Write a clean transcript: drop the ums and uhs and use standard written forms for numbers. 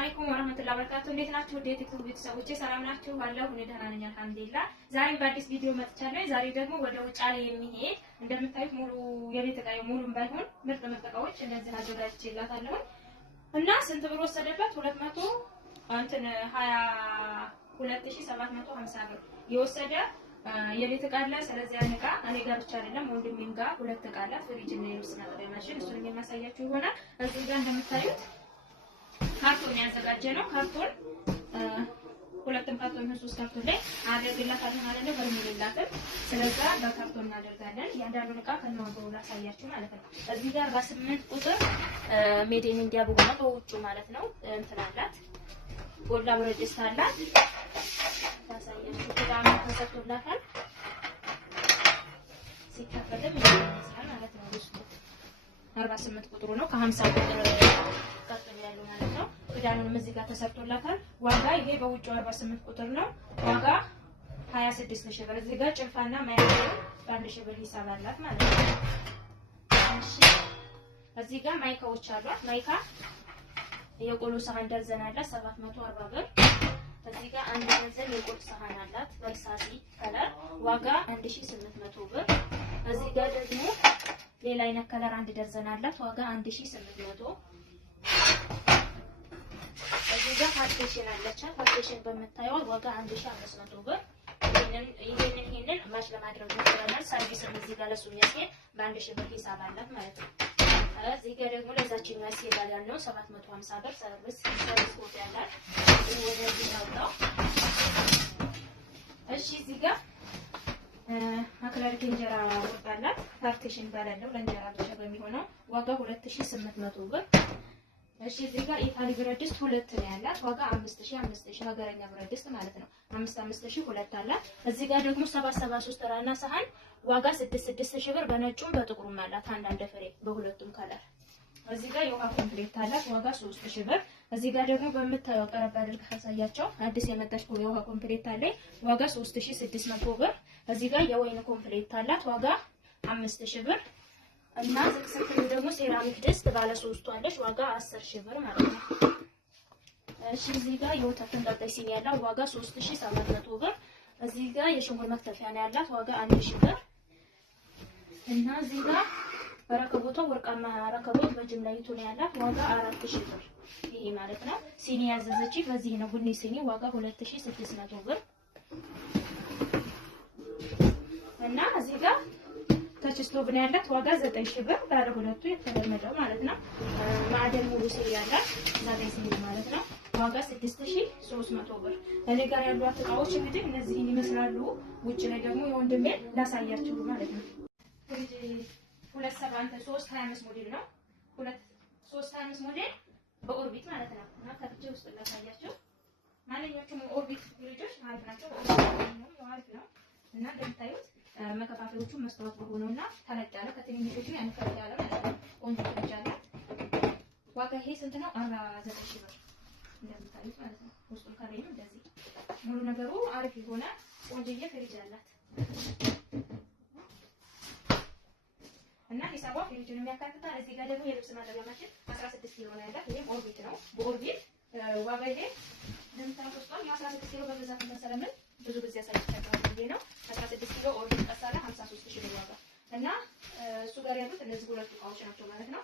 አለይኩም ወራህመቱላሂ ወበረካቱ። እንዴት ናችሁ? ወደ ቲክቶክ ቤተሰቦቼ ሰላም ናችሁ? አለሁ እኔ ደህና ነኝ አልሐምዱሊላህ። ዛሬም በአዲስ ቪዲዮ መጥቻለሁ። ዛሬ ደግሞ ወደ ውጫሌ የሚሄድ እንደምታዩት ሙሉ የቤት ዕቃ ሙሉም ባይሆን ምርጥ ዕቃዎች እነዚህ አዘጋጅቼላታለሁ እና ስንት ብር ወሰደበት? 22750 ብር የወሰደ የቤት ዕቃ አለ። ስለዚህ ያን ዕቃ እኔ ጋር ብቻ አይደለም ወንድሜም ጋር ሁለት ዕቃ አለ። ፍሪጅ እና የልብስ ማጠቢያ ማሽን እሱን የማሳያችሁ ይሆናል። እዚህ ጋር እንደምታዩት ካርቶን ያዘጋጀ ነው። ካርቶን ሁለቱም ካርቶን ነው። 3 ካርቶን ላይ አደርግላታለሁ ማለት ነው። በርሜላትም ስለዚህ በካርቶን እናደርጋለን። እያንዳንዱን ዕቃ ከነዋጋው ላሳያችሁ ማለት ነው። እዚህ ጋር በ8 ቁጥር ሜዲን ኢንዲያ በሆነ በውጭ ማለት ነው እንትን አላት። ጎላ ብረት ድስት አላት። ታሳያችሁ ዳማ ተሰጥቶላታል። ሲከፈትም ይመስላል ማለት ነው። ውስጡ 48 ቁጥሩ ነው። ከ50 ቁጥር ቀጥሎ ያለው ማለት ነው። ክዳኑንም እዚህ ጋር ተሰርቶላታል። ዋጋ ይሄ በውጭው 48 ቁጥር ነው። ዋጋ 26000 ብር። እዚህ ጋር ጭልፋና ማያያ በ1000 ብር ሂሳብ አላት ማለት ነው። እሺ እዚህ ጋር ማይካዎች አሏት። ማይካ የቆሎ ሳህን ደርዘን አላት 740 ብር። እዚህ ጋር አንድ ደርዘን የቆሎ ሳህን አላት በርሳሲ ከለር ዋጋ 1800 ብር። እዚህ ጋር ደግሞ ሌላ አይነት ከለር አንድ ደርዘን አላት ዋጋ 1800። እዚህ ጋር ፓርቲሽን አለች። ፓርቲሽን በመታየው ዋጋ 1500 ብር። ይሄንን ማች ለማድረግ ነው። ሰርቪስም እዚህ ጋር ለሱ የሚያስኬድ በ1000 ብር ሂሳብ አላት ማለት ነው። እዚህ ጋር ደግሞ ለዛችን የሚያስኬድ ያለው 750 ብር ሰርቪስ ኮድ ያላት ወደዚህ ነው። እሺ እዚህ ጋር አክላሪክ እንጀራ ወጣላት ፓርቲሽን ባላለው ለእንጀራ ብቻ በሚሆነው ዋጋ 2800 ብር። እሺ እዚህ ጋር ኢታሊ ብረት ድስት ሁለት ነው ያላት ዋጋ 5000 ሀገረኛ ብረት ድስት ማለት ነው። 5000 ሁለት አላት። እዚህ ጋር ደግሞ 773 ራና ሳህን ዋጋ 6000 ብር በነጩም በጥቁሩም አላት አንዳንድ ፍሬ በሁለቱም ከለር። እዚህ ጋር የውሃ ኮምፕሌት አላት ዋጋ 3000 ብር። እዚህ ጋር ደግሞ በመታየው ቀረብ አድርገህ ካሳያቸው አዲስ የመጣች የውሃ ኮምፕሌት አለኝ ዋጋ 3600 ብር። እዚህ ጋር የወይን ኮምፕሌት አላት ዋጋ 5000 ብር እና ዝቅዝቅ ደግሞ ሴራሚክ ድስት ባለ 3 አለች ዋጋ 10000 ብር ማለት ነው። እሺ እዚህ ጋር የወተት ተንጠልጣይ ሲኒ ያላት ዋጋ 3700 ብር። እዚህ ጋር የሽንኩርት መክተፊያ ነው ያላት ዋጋ 1000 ብር እና እዚህ ጋር በረከቦቷ ወርቃማ ረከቦት በጅምላይቱ ነው ያላት ዋጋ 4000 ብር። ይሄ ማለት ነው ሲኒ ያዘዘች በዚህ ነው። ቡኒ ሲኒ ዋጋ 2600 ብር እና እዚህ ጋር ታች ስቶቭ ነው ያላት ዋጋ 9000 ብር። ባለ ሁለቱ የተለመደው ማለት ነው። ማዕደን ሙሉ ሲኒ ያላት 9 ሲኒ ማለት ነው ዋጋ 6300 ብር። እኔ ጋር ያሉት ዕቃዎች እንግዲህ እነዚህን ይመስላሉ። ውጭ ላይ ደግሞ የወንድሜ ላሳያችሁ ማለት ነው። ፍሪጅ 325 ሞዴል ነው። 325 ሞዴል በኦርቢት ማለት ነው እና ከፍቼ ውስጥ ላሳያችሁ። ማንኛውም ኦርቢት ፍሪጆች ማለት ናቸው። አሪፍ ነው እና እንደምታዩት መከፋፈሎቹ መስታወት በሆነውና ተለቅ ያለ ከትንንሾቹ ያንፈር ያለ ማለት ነው። ቆንጆ ፍሪጅ አለ። ዋጋ ይሄ ስንት ነው? 49000 ብር እንደምታዩት ማለት ነው። ውስጡ ካሬም እንደዚህ ሙሉ ነገሩ አሪፍ የሆነ ቆንጆዬ ፍሪጅ አላት እና ሂሳቧ ፍሪጅን የሚያካትታል። እዚህ ጋር ደግሞ የልብስ ማጠቢያ ማሽን 16 ኪሎ ነው ያላት። ይሄ ኦርቢት ነው። በኦርቢት ዋጋ ይሄ እንደምታውቁት ነው 16 ኪሎ በብዛት መሰለምን ብዙ ጊዜ ያሳይቻለሁ ብዬ ነው። 16 ኪሎ ኦርቢት ቀሳለ 53000 ብር ዋጋ እና እሱ ጋር ያሉት እነዚህ ሁለት ዕቃዎች ናቸው ማለት ነው።